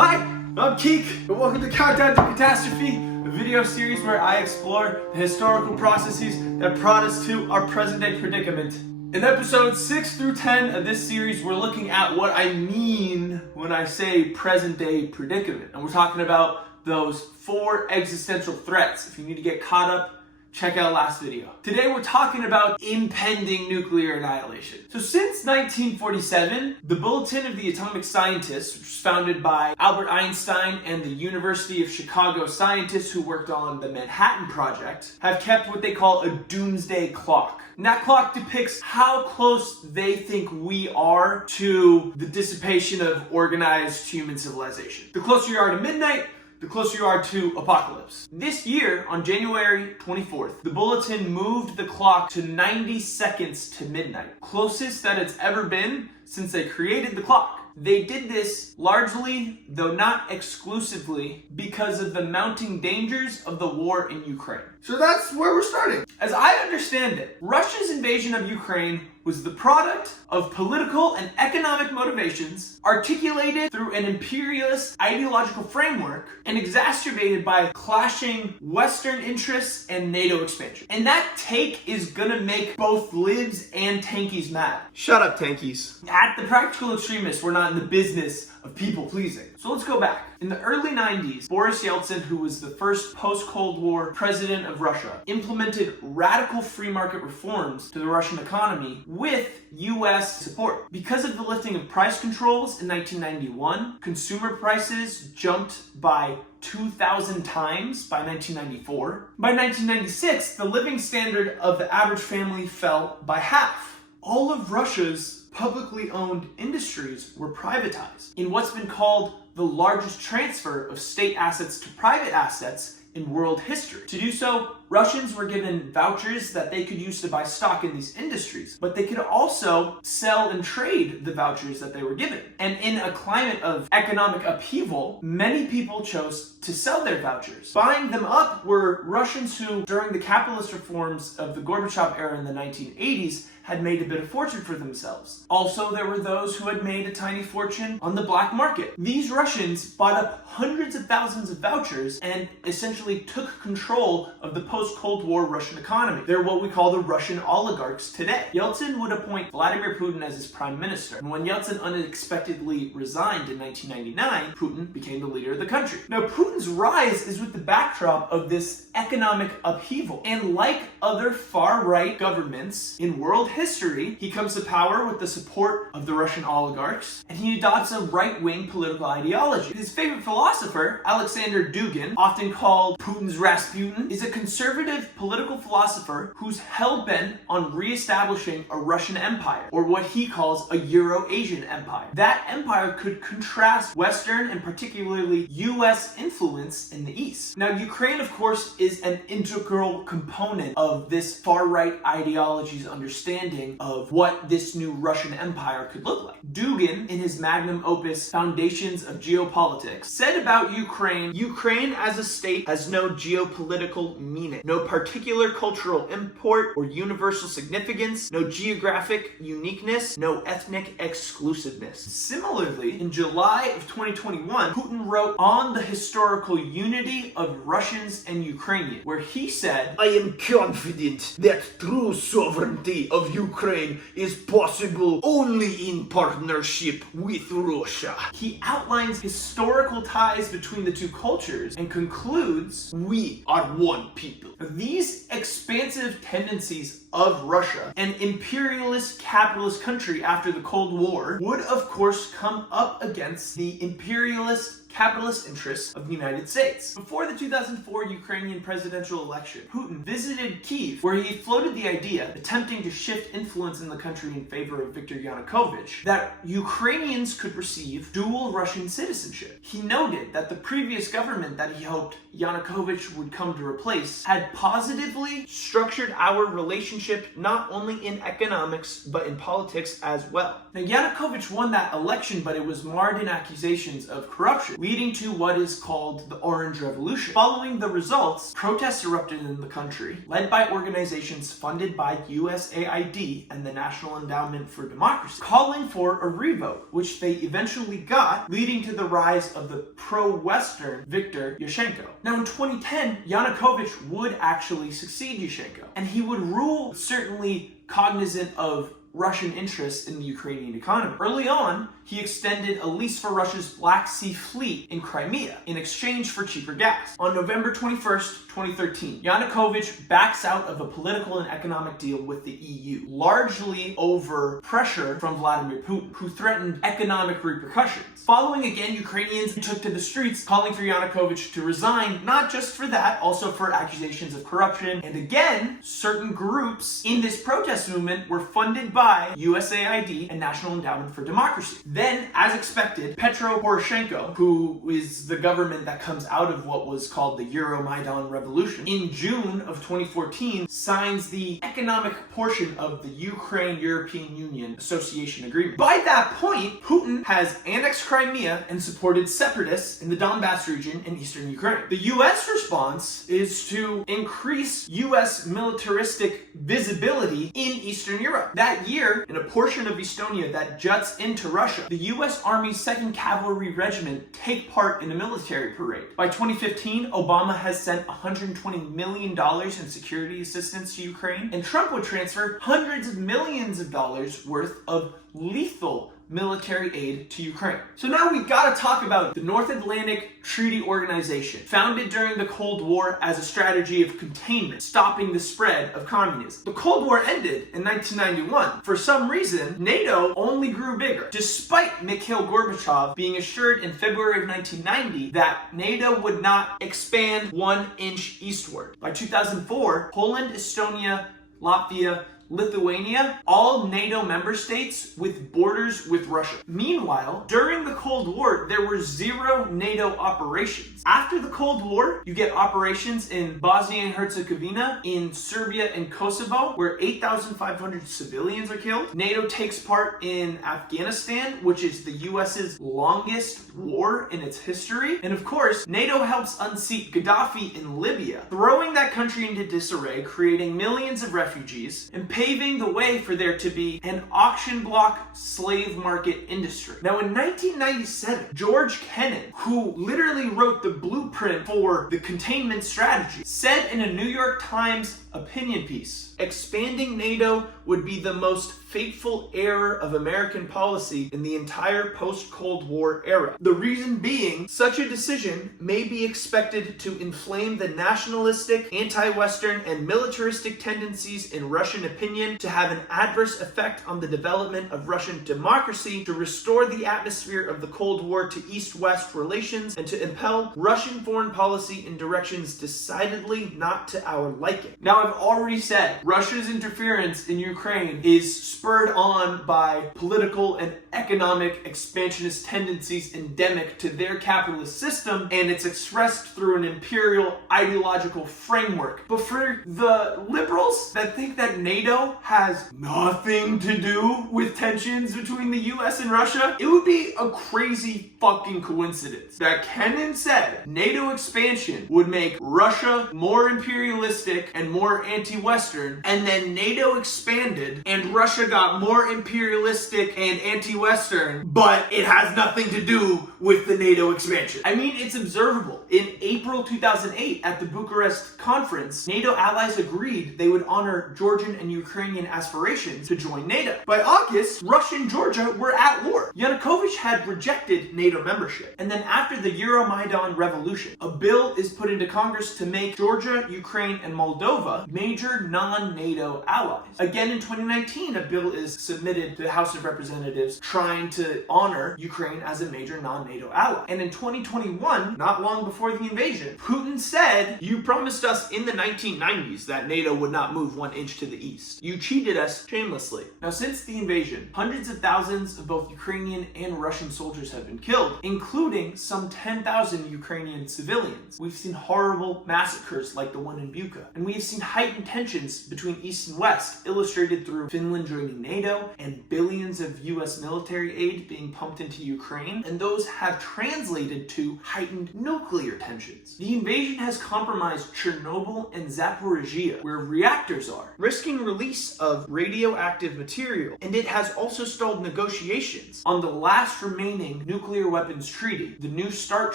Hi, I'm Keek, and welcome to Countdown to Catastrophe, a video series where I explore the historical processes that brought us to our present-day predicament. In episodes 6 through 10 of this series, we're looking at what I mean when I say present-day predicament. And we're talking about those 4 existential threats. If you need to get caught up, check out last video. Today we're talking about impending nuclear annihilation. So since 1947, the Bulletin of the Atomic Scientists, which was founded by Albert Einstein and the University of Chicago scientists who worked on the Manhattan Project, have kept what they call a doomsday clock. And that clock depicts how close they think we are to the dissipation of organized human civilization. The closer you are to midnight, the closer you are to apocalypse. This year, on January 24th, the Bulletin moved the clock to 90 seconds to midnight, closest that it's ever been since they created the clock. They did this largely, though not exclusively, because of the mounting dangers of the war in Ukraine. So that's where we're starting. As I understand it, Russia's invasion of Ukraine was the product of political and economic motivations articulated through an imperialist ideological framework and exacerbated by clashing Western interests and NATO expansion. And that take is gonna make both libs and tankies mad. Shut up, tankies. At the Practical Extremists, we're not in the business of people pleasing. So let's go back. In the early 90s, Boris Yeltsin, who was the first post-Cold War president of Russia, implemented radical free market reforms to the Russian economy with US support. Because of the lifting of price controls in 1991, consumer prices jumped by 2,000 times by 1994. By 1996, the living standard of the average family fell by half. All of Russia's publicly owned industries were privatized in what's been called the largest transfer of state assets to private assets in world history. To do so, Russians were given vouchers that they could use to buy stock in these industries, but they could also sell and trade the vouchers that they were given. And in a climate of economic upheaval, many people chose to sell their vouchers. Buying them up were Russians who, during the capitalist reforms of the Gorbachev era in the 1980s, had made a bit of fortune for themselves. Also, there were those who had made a tiny fortune on the black market. These Russians bought up hundreds of thousands of vouchers and essentially took control of the post-Cold War Russian economy. They're what we call the Russian oligarchs today. Yeltsin would appoint Vladimir Putin as his prime minister. And when Yeltsin unexpectedly resigned in 1999, Putin became the leader of the country. Now, Putin's rise is with the backdrop of this economic upheaval. And like other far-right governments in world history, he comes to power with the support of the Russian oligarchs, and he adopts a right-wing political ideology. His favorite philosopher, Alexander Dugin, often called Putin's Rasputin, is a conservative political philosopher who's hell-bent on re-establishing a Russian empire, or what he calls a Euro-Asian empire. That empire could contrast Western and particularly US influence in the East. Now, Ukraine, of course, is an integral component of this far-right ideology's understanding of what this new Russian empire could look like. Dugin, in his magnum opus Foundations of Geopolitics, said about Ukraine, Ukraine as a state has no geopolitical meaning, no particular cultural import or universal significance, no geographic uniqueness, no ethnic exclusiveness. Similarly, in July of 2021, Putin wrote on the historical unity of Russians and Ukrainians, where he said, I am confident that true sovereignty of Ukraine is possible only in partnership with Russia. He outlines historical ties between the two cultures and concludes, We are one people. these expansive tendencies of Russia, an imperialist capitalist country after the Cold War, would of course come up against the imperialist capitalist interests of the United States. Before the 2004 Ukrainian presidential election, Putin visited Kyiv, where he floated the idea, attempting to shift influence in the country in favor of Viktor Yanukovych, that Ukrainians could receive dual Russian citizenship. He noted that the previous government that he hoped Yanukovych would come to replace had positively structured our relationship not only in economics, but in politics as well. Now, Yanukovych won that election, but it was marred in accusations of corruption, leading to what is called the Orange Revolution. Following the results, protests erupted in the country, led by organizations funded by USAID and the National Endowment for Democracy, calling for a revote, which they eventually got, leading to the rise of the pro-Western Viktor Yushchenko. Now in 2010, Yanukovych would actually succeed Yushchenko, and he would rule certainly cognizant of Russian interests in the Ukrainian economy. Early on, he extended a lease for Russia's Black Sea Fleet in Crimea in exchange for cheaper gas. On November 21st, 2013, Yanukovych backs out of a political and economic deal with the EU, largely over pressure from Vladimir Putin, who threatened economic repercussions. Following again, Ukrainians took to the streets calling for Yanukovych to resign, not just for that, also for accusations of corruption. And again, certain groups in this protest movement were funded by USAID and National Endowment for Democracy. Then, as expected, Petro Poroshenko, who is the government that comes out of what was called the Euromaidan Revolution, in June of 2014 signs the economic portion of the Ukraine-European Union Association Agreement. By that point, Putin has annexed Crimea and supported separatists in the Donbass region in eastern Ukraine. The US response is to increase US militaristic visibility in Eastern Europe. That year, in a portion of Estonia that juts into Russia, the U.S. Army's 2nd Cavalry Regiment take part in a military parade. By 2015, Obama has sent $120 million in security assistance to Ukraine, and Trump would transfer hundreds of millions of dollars worth of lethal military aid to Ukraine. So now we've got to talk about the North Atlantic Treaty Organization, founded during the Cold War as a strategy of containment, stopping the spread of communism. The Cold War ended in 1991. For some reason, NATO only grew bigger, despite Mikhail Gorbachev being assured in February of 1990 that NATO would not expand 1 inch eastward. By 2004, Poland, Estonia, Latvia, Lithuania, all NATO member states with borders with Russia. Meanwhile, during the Cold War, there were 0 NATO operations. After the Cold War, you get operations in Bosnia and Herzegovina, in Serbia and Kosovo, where 8,500 civilians are killed. NATO takes part in Afghanistan, which is the US's longest war in its history. And of course, NATO helps unseat Gaddafi in Libya, throwing that country into disarray, creating millions of refugees, and paving the way for there to be an auction block slave market industry. Now in 1997, George Kennan, who literally wrote the blueprint for the containment strategy, said in a New York Times opinion piece, expanding NATO would be the most fateful error of American policy in the entire post-Cold War era. The reason being, such a decision may be expected to inflame the nationalistic, anti-Western, and militaristic tendencies in Russian opinion, to have an adverse effect on the development of Russian democracy, to restore the atmosphere of the Cold War to East-West relations, and to impel Russian foreign policy in directions decidedly not to our liking. Now, I've already said Russia's interference in Ukraine is spurred on by political and economic expansionist tendencies endemic to their capitalist system, and it's expressed through an imperial ideological framework. But for the liberals that think that NATO has nothing to do with tensions between the US and Russia, it would be a crazy fucking coincidence that Kennan said NATO expansion would make Russia more imperialistic and more anti-Western, and then NATO expanded and Russia got more imperialistic and anti-Western, but it has nothing to do with the NATO expansion. I mean, it's observable. In April 2008, at the Bucharest conference, NATO allies agreed they would honor Georgian and Ukrainian aspirations to join NATO. By August, Russia and Georgia were at war. Yanukovych had rejected NATO membership. And then after the Euromaidan Revolution, a bill is put into Congress to make Georgia, Ukraine, and Moldova major non-NATO allies. Again in 2019, a bill is submitted to the House of Representatives trying to honor Ukraine as a major non-NATO ally. And in 2021, not long before the invasion, Putin said, "You promised us in the 1990s that NATO would not move 1 inch to the east. You cheated us shamelessly." Now, since the invasion, hundreds of thousands of both Ukrainian and Russian soldiers have been killed, including some 10,000 Ukrainian civilians. We've seen horrible massacres like the one in Bucha, and we have seen heightened tensions between East and West, illustrated through Finland joining NATO and billions of US military aid being pumped into Ukraine, and those have translated to heightened nuclear tensions. The invasion has compromised Chernobyl and Zaporizhia, where reactors are, risking release of radioactive material, and it has also stalled negotiations on the last remaining nuclear weapons treaty, the New START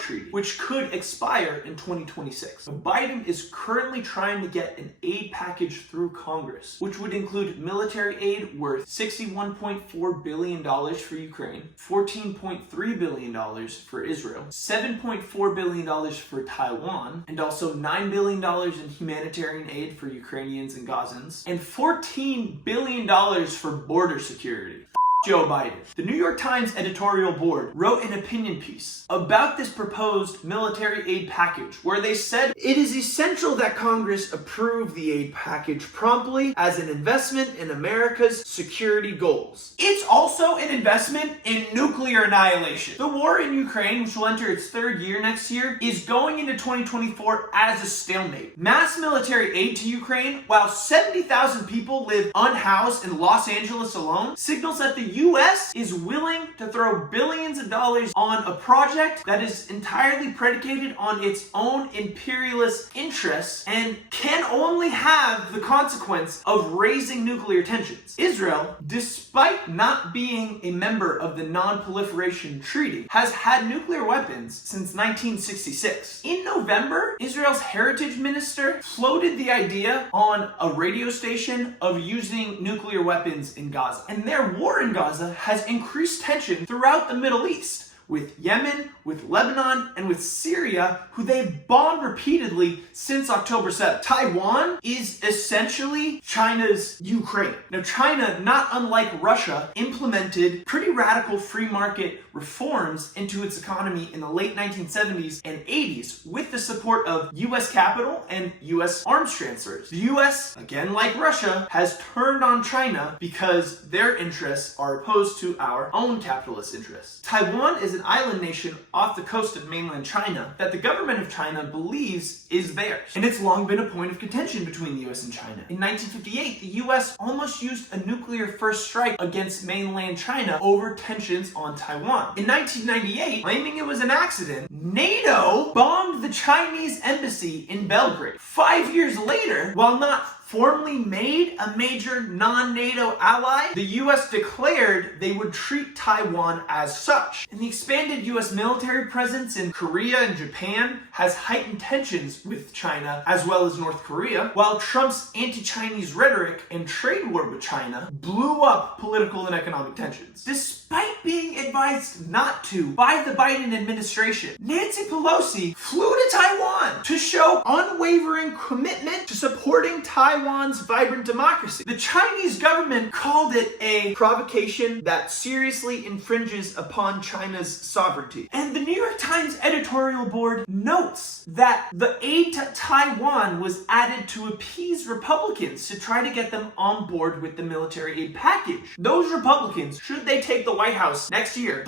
Treaty, which could expire in 2026. Biden is currently trying to get an aid package through Congress, which would include military aid worth $61.4 billion for Ukraine, $14.3 billion for Israel, $7.4 billion for Taiwan, and also $9 billion in humanitarian aid for Ukrainians and Gazans, and $14 billion for border security. Joe Biden. The New York Times editorial board wrote an opinion piece about this proposed military aid package, where they said it is essential that Congress approve the aid package promptly as an investment in America's security goals. It's also an investment in nuclear annihilation. The war in Ukraine, which will enter its third year next year, is going into 2024 as a stalemate. Mass military aid to Ukraine, while 70,000 people live unhoused in Los Angeles alone, signals that the U.S. is willing to throw billions of dollars on a project that is entirely predicated on its own imperialist interests and can only have the consequence of raising nuclear tensions. Israel, despite not being a member of the Non-Proliferation Treaty, has had nuclear weapons since 1966. In November, Israel's heritage minister floated the idea on a radio station of using nuclear weapons in Gaza. And their war in Gaza has increased tension throughout the Middle East, with Yemen, with Lebanon, and with Syria, who they've bombed repeatedly since October 7th. Taiwan is essentially China's Ukraine. Now, China, not unlike Russia, implemented pretty radical free market reforms into its economy in the late 1970s and 80s with the support of US capital and US arms transfers. The US, again like Russia, has turned on China because their interests are opposed to our own capitalist interests. Taiwan is an island nation off the coast of mainland China that the government of China believes is theirs. And it's long been a point of contention between the US and China. In 1958, the US almost used a nuclear first strike against mainland China over tensions on Taiwan. In 1998, claiming it was an accident, NATO bombed the Chinese embassy in Belgrade. 5 years later, while not formally made a major non-NATO ally, the US declared they would treat Taiwan as such. And the expanded US military presence in Korea and Japan has heightened tensions with China as well as North Korea, while Trump's anti-Chinese rhetoric and trade war with China blew up political and economic tensions. Despite being advised not to by the Biden administration, Nancy Pelosi flew to Taiwan to show unwavering commitment to supporting Taiwan's vibrant democracy. The Chinese government called it a provocation that seriously infringes upon China's sovereignty. And the New York Times editorial board notes that the aid to Taiwan was added to appease Republicans to try to get them on board with the military aid package. Those Republicans, should they take the White House next year,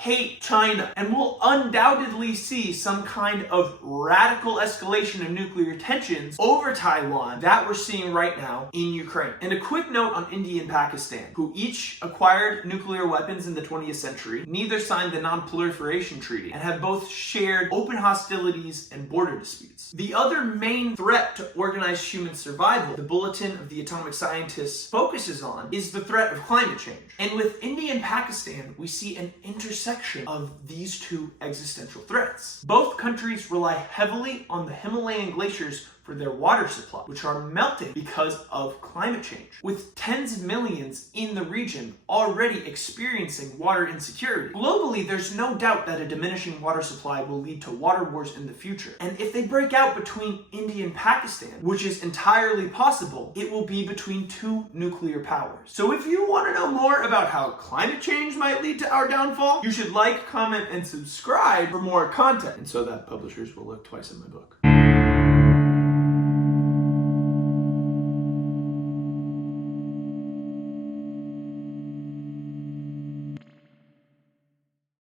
hate China and will undoubtedly see some kind of radical escalation of nuclear tensions over Taiwan that we're seeing right now in Ukraine. And a quick note on India and Pakistan, who each acquired nuclear weapons in the 20th century, neither signed the Non-Proliferation Treaty, and have both shared open hostilities and border disputes. The other main threat to organized human survival, the Bulletin of the Atomic Scientists focuses on, is the threat of climate change. And with India and Pakistan, we see an intersection of these two existential threats. Both countries rely heavily on the Himalayan glaciers for their water supply, which are melting because of climate change, with tens of millions in the region already experiencing water insecurity. Globally, there's no doubt that a diminishing water supply will lead to water wars in the future. And if they break out between India and Pakistan, which is entirely possible, it will be between two nuclear powers. So if you want to know more about how climate change might lead to our downfall, you should like, comment, and subscribe for more content, and so that publishers will look twice at my book.